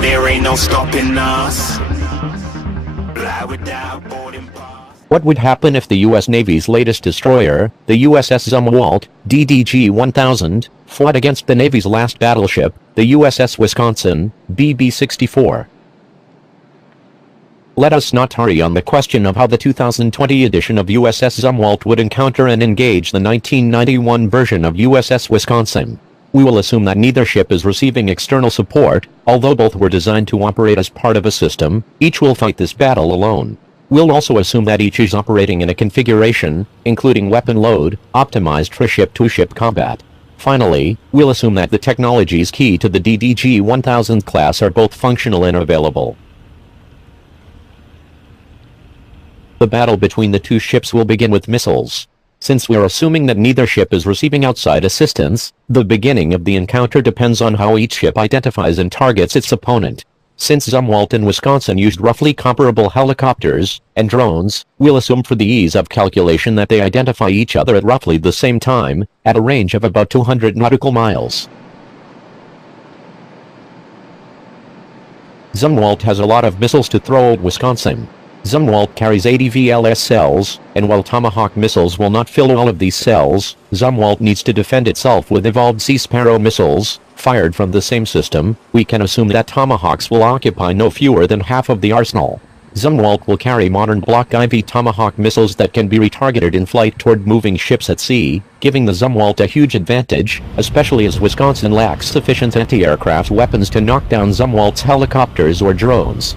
No, there ain't no stopping us. Fly without boarding pass. What would happen if the U.S. Navy's latest destroyer, the USS Zumwalt, DDG-1000, fought against the Navy's last battleship, the USS Wisconsin, BB-64? Let us not hurry on the question of how the 2020 edition of USS Zumwalt would encounter and engage the 1991 version of USS Wisconsin. We will assume that neither ship is receiving external support, although both were designed to operate as part of a system. Each will fight this battle alone. We'll also assume that each is operating in a configuration, including weapon load, optimized for ship-to-ship combat. Finally, we'll assume that the technologies key to the DDG-1000 class are both functional and available. The battle between the two ships will begin with missiles. Since we're assuming that neither ship is receiving outside assistance, the beginning of the encounter depends on how each ship identifies and targets its opponent. Since Zumwalt and Wisconsin used roughly comparable helicopters and drones, we'll assume for the ease of calculation that they identify each other at roughly the same time, at a range of about 200 nautical miles. Zumwalt has a lot of missiles to throw at Wisconsin. Zumwalt carries 80 VLS cells, and while Tomahawk missiles will not fill all of these cells, Zumwalt needs to defend itself with evolved Sea Sparrow missiles, fired from the same system. We can assume that Tomahawks will occupy no fewer than half of the arsenal. Zumwalt will carry modern Block IV Tomahawk missiles that can be retargeted in flight toward moving ships at sea, giving the Zumwalt a huge advantage, especially as Wisconsin lacks sufficient anti-aircraft weapons to knock down Zumwalt's helicopters or drones.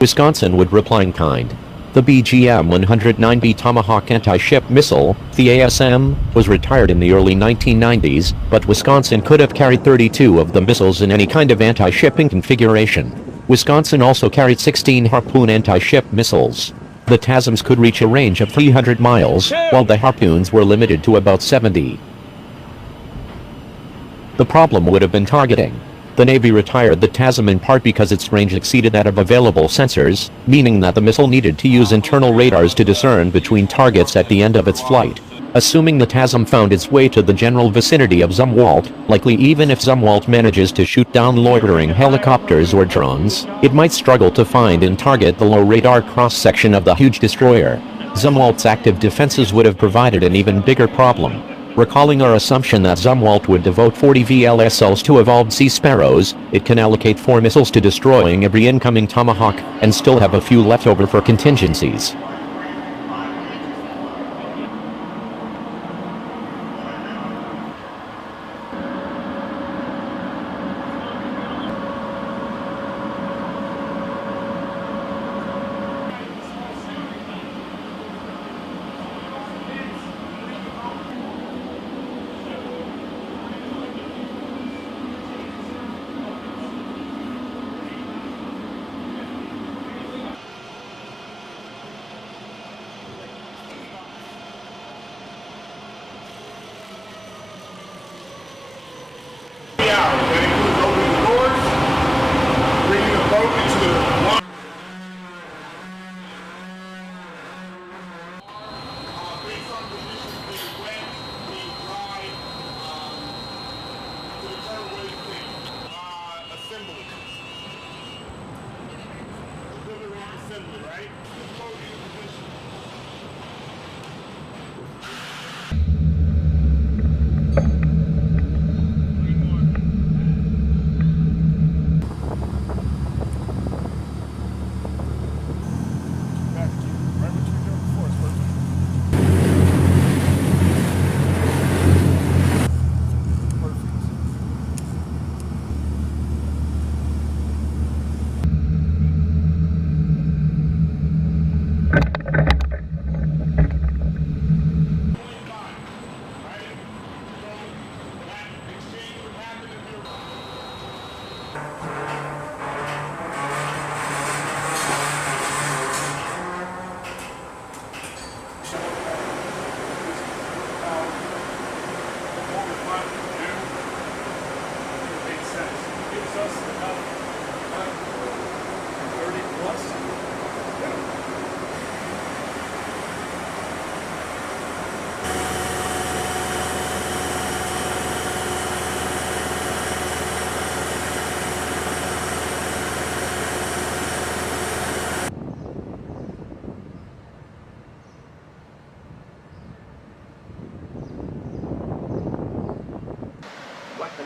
Wisconsin would reply in kind. The BGM-109B Tomahawk anti-ship missile, the ASM, was retired in the early 1990s, but Wisconsin could have carried 32 of the missiles in any kind of anti-shipping configuration. Wisconsin also carried 16 Harpoon anti-ship missiles. The TASMs could reach a range of 300 miles, while the Harpoons were limited to about 70. The problem would have been targeting. The Navy retired the TASM in part because its range exceeded that of available sensors, meaning that the missile needed to use internal radars to discern between targets at the end of its flight. Assuming the TASM found its way to the general vicinity of Zumwalt, likely even if Zumwalt manages to shoot down loitering helicopters or drones, it might struggle to find and target the low radar cross-section of the huge destroyer. Zumwalt's active defenses would have provided an even bigger problem. Recalling our assumption that Zumwalt would devote 40 VLSLs to evolved Sea Sparrows, it can allocate 4 missiles to destroying every incoming Tomahawk, and still have a few left over for contingencies.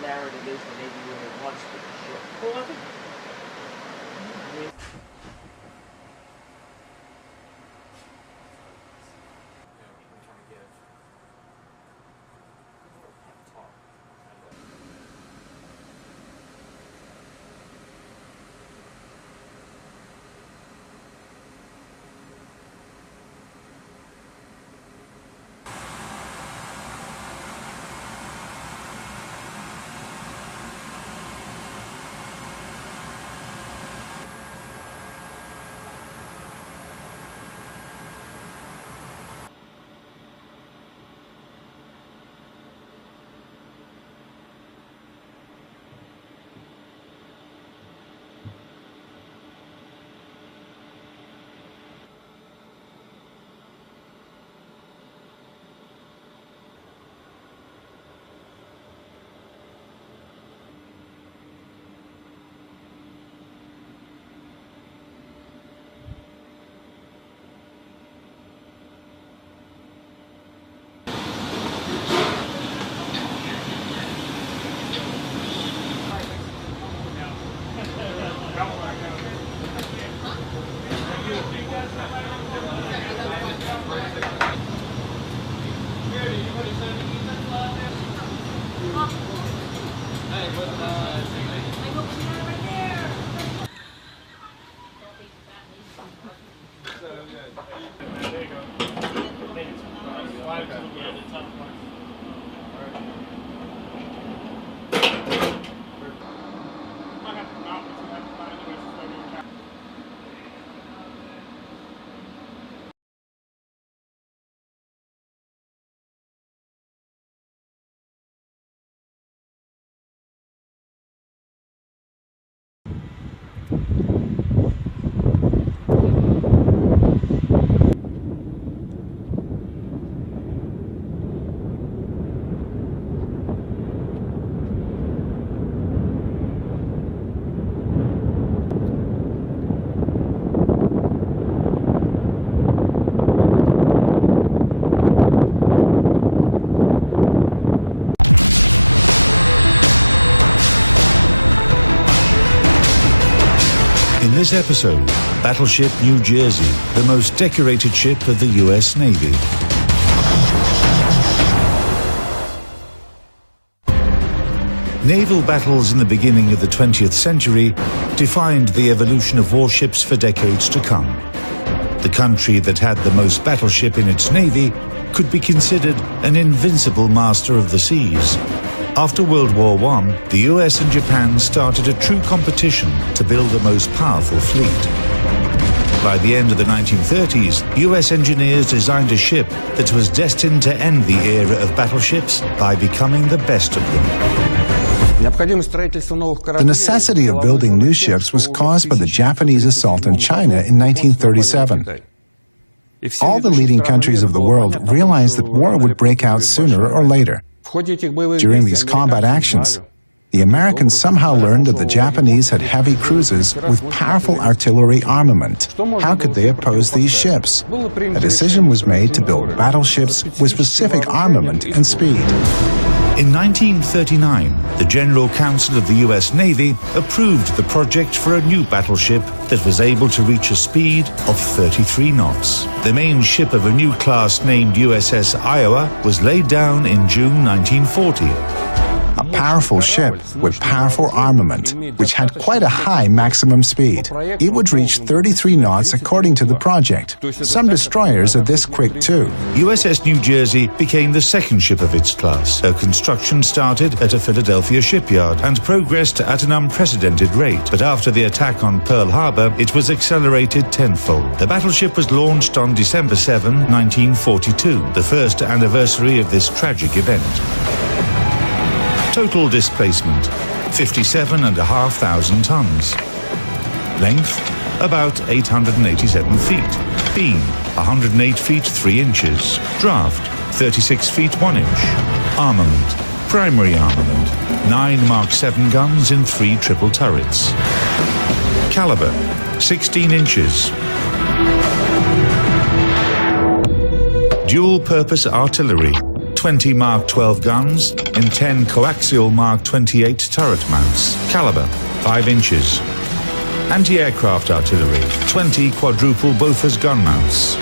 narrative is the Navy really wants with the ship. Well, I think In this episode, Battleship New Jersey, the most decorated ship of the US Navy. Naval battles in the beginning of the 20th century defined the evolution of warships for decades to come. The country that had the most battleship in its navy could be considered an invincible master of the seas. After World War I, the US and Japan started a true competition to build the most powerful fleet. By the end of the 1930s, US engineers designed a ship that was destined to end the era of battleships by becoming the best of them. The necessity of building new ships was caused by the Japanese assault on China in 1937. All the leading countries of the world realized that war would break out sooner or later. During these combat actions, the Americans somehow learned that the Japanese had heavy cruisers with powerful artillery armament. How could they oppose these ships? A decision was made to build battleships with specific armament and speed. In 1939, the General Council of the US Navy approved the project for a new battleship that was able to reach a speed of 33 knots. The main ship of a new class named USS Iowa was laid down in June 1940. A powerful ship with powerful armament, which had quite a high maximum speed. It would reach 33 knots according to the project. Some destroyers are this quick too. USS New Jersey became the second ship of its class. Her construction started at a Philadelphia shipyard and progressed at an unprecedented rate. But after the attack on Pearl Harbor, it was accelerated tenfold. The battleship was launched on December 7, 1942, the first anniversary of this tragic event. Total displacement, 57,500 tons. Length, about 887 feet. Beam, 108 feet 3 inches. Draft, 36 feet 1 inch. Armament, primary armament, 9 Mark 7 guns in 3 triple turrets. Caliber, 16 inches. Dual-purpose artillery, 20 Mark 12 guns in 10 coaxial Mark 28 turret mounts. Caliber 5 inches. Anti-aircraft artillery, 20 quadruple Bofors gun mounts.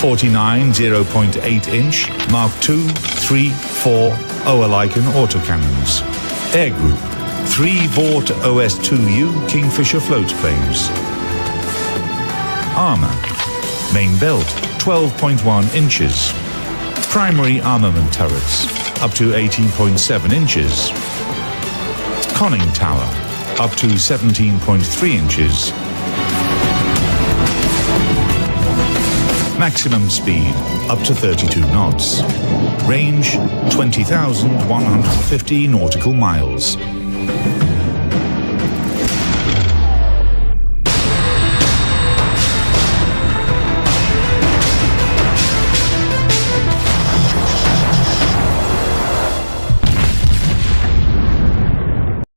49 0.8-inch Mark II, 3, 4 Oerlikon autocannons. Air Group, 3 Vought OS-2U Kingfisher floatplanes. Armour, main belt, 12.1 inches. Primary armament turrets, up to 18.7 inches. Conning tower, up to 17.3 inches. Maximum speed, up to 32 knots. Range, 20,150 nautical miles.